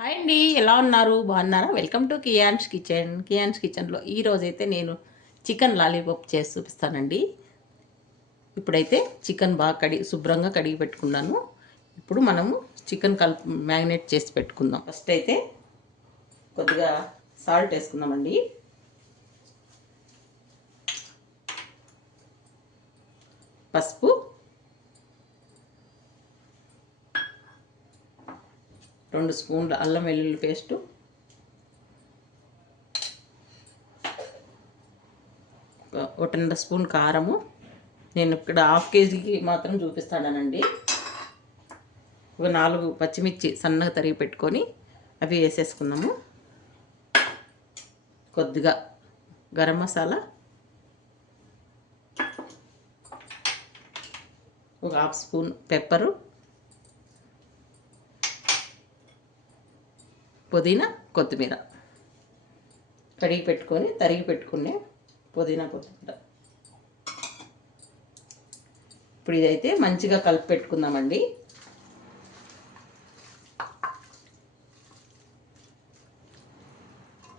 Hi అండి ఎలా ఉన్నారు? బాగున్నారా? Welcome to Kiyan's kitchen. Kiyan's కిచెన్లో ఈరోజైతే నేను చికెన్ లాలీపాప్ చేసి చూపిస్తానండి. ఇప్పుడైతే చికెన్ బాగా కడిగి శుభ్రంగా కడిగి పెట్టుకున్నాను. ఇప్పుడు మనము చికెన్ కల్ మ్యాగ్నేట్ చేసి పెట్టుకుందాం. ఫస్ట్ అయితే కొద్దిగా సాల్ట్ వేసుకుందామండి. పసుపు రెండు స్పూన్లు అల్లం వెల్లుల్లి పేస్టు. ఒకటిన్నర స్పూన్ కారము. నేను ఇక్కడ హాఫ్ కేజీకి మాత్రం చూపిస్తానండి ఒక నాలుగు పచ్చిమిర్చి సన్నగా తరిగి పెట్టుకొని అవి వేసేసుకున్నాము కొద్దిగా గరం మసాలా. ఒక హాఫ్ స్పూన్ పెప్పరు. పుదీనా కొత్తిమీర. కడిగి పెట్టుకొని తరిగి పెట్టుకునే పుదీనా కొత్తిమీర. ఇప్పుడు ఇదైతే మంచిగా కలిపి పెట్టుకుందామండి.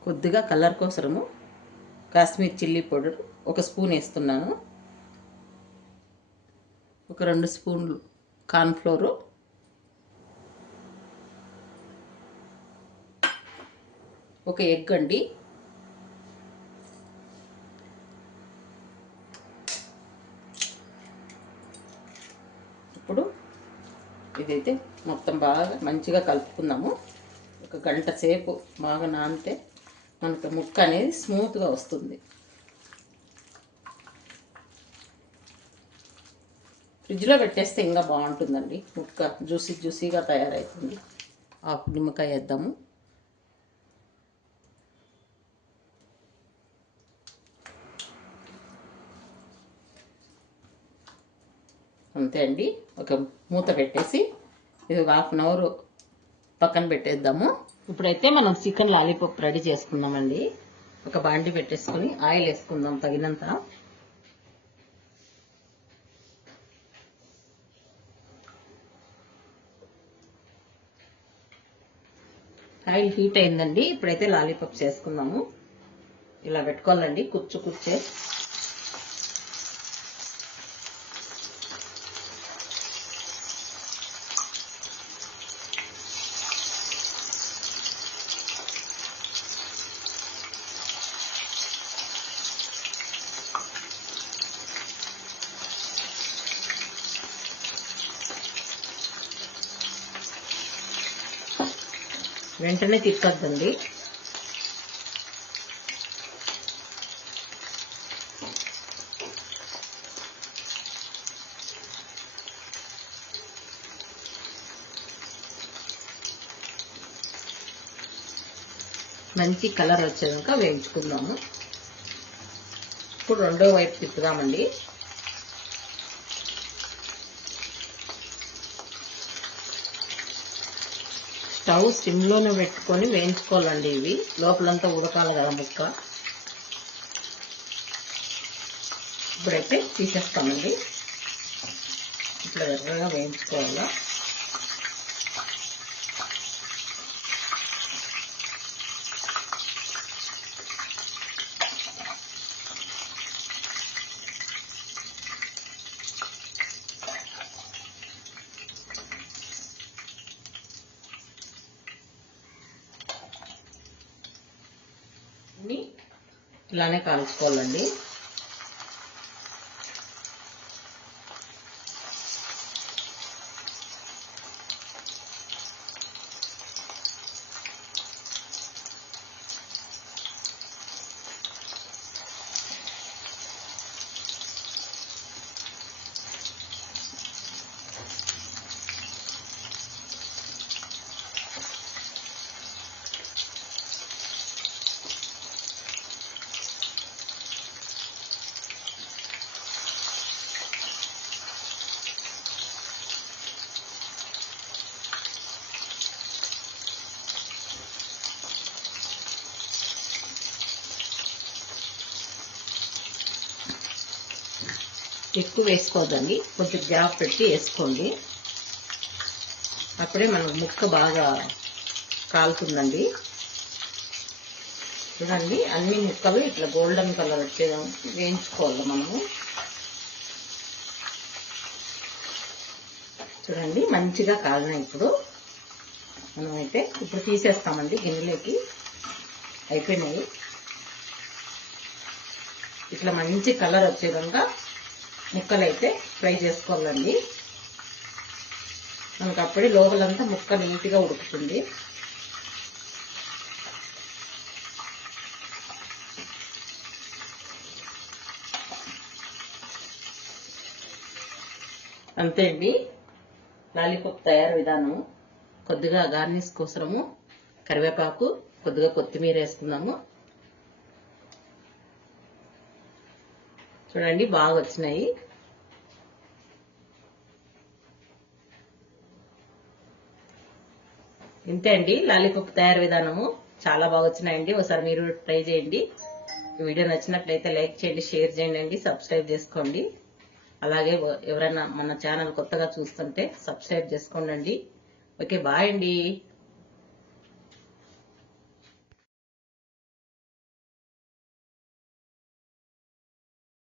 కొద్దిగా కలర్ కోసము కాశ్మీర్ చిల్లీ పౌడర్ ఒక స్పూన్ వేస్తున్నాను. ఒక రెండు స్పూన్లు కార్న్ఫ్లోరు ఒక ఎగ్ అండి. ఇప్పుడు ఇదైతే మొత్తం బాగా మంచిగా కలుపుకుందాము. ఒక గంట సేపు బాగా నానితే మనకు ముక్క అనేది స్మూత్గా వస్తుంది. ఫ్రిడ్జ్లో పెట్టేస్తే ఇంకా బాగుంటుందండి. ముక్క జ్యూసీ జ్యూసీగా తయారవుతుంది ఆకు నిమ్మకాయ వేద్దాము. అంతే అండి. ఒక మూత పెట్టేసి ఇది ఒక హాఫ్ అన్ అవర్ పక్కన పెట్టేద్దాము. ఇప్పుడైతే మనం చికెన్ లాలీపాప్ రెడీ చేసుకుందామండి. ఒక బాండి పెట్టేసుకుని ఆయిల్ వేసుకుందాం తగినంత. ఆయిల్ హీట్ అయిందండి. ఇప్పుడైతే లాలీపాప్ చేసుకుందాము. ఇలా పెట్టుకోవాలండి. కుచ్చు కుచ్చే. వెంటనే తిప్పద్దండి. మంచి కలర్ వచ్చాక వేయించుకుందాము. ఇప్పుడు రెండో వైపు తిప్పుదామండి. స్టవ్ సిమ్లోనే పెట్టుకొని వేయించుకోవాలండి ఇవి. లోపలంతా ఉడకాలి కదా ముక్క. ఇప్పుడైతే తీసేస్తామండి. ఇట్లా ఎర్రగా వేయించుకోవాలా? అన్ని ఇలానే కాల్చుకోవాలండి. ఎక్కువ వేసుకోవద్దండి. కొంచెం గ్యాప్ పెట్టి వేసుకోండి. అప్పుడే మనకు ముక్క బాగా కాలుతుందండి. చూడండి అన్ని ముక్కలు ఇట్లా గోల్డెన్ కలర్ వచ్చే వేయించుకోవాలి మనము. చూడండి మంచిగా కాలినాయి ఇప్పుడు. మనమైతే ఇప్పుడు తీసేస్తామండి గిన్నెలోకి. అయిపోయినాయి. ఇట్లా మంచి కలర్ వచ్చే విధంగా ముక్కలైతే ఫ్రై చేసుకోవాలండి. మనకు అప్పుడే లోపలంతా ముక్క నీట్గా ఉడుకుతుంది. అంతే అండి. లాలీపాప్ తయారు విధానం. కొద్దిగా గార్నిష్ కోసము కరివేపాకు కొద్దిగా కొత్తిమీర వేసుకుందాము. చూడండి బాగా వచ్చినాయి ఇంతే అండి లాలీపాప్ తయారు విధానము చాలా బాగా వచ్చినాయండి ఒకసారి మీరు ట్రై చేయండి. వీడియో నచ్చినట్లయితే లైక్ చేయండి షేర్ చేయండి అండి సబ్స్క్రైబ్ చేసుకోండి. అలాగే ఎవరైనా మన ఛానల్ కొత్తగా చూస్తుంటే సబ్స్క్రైబ్ చేసుకోండి ఓకే బాయ్ అండి.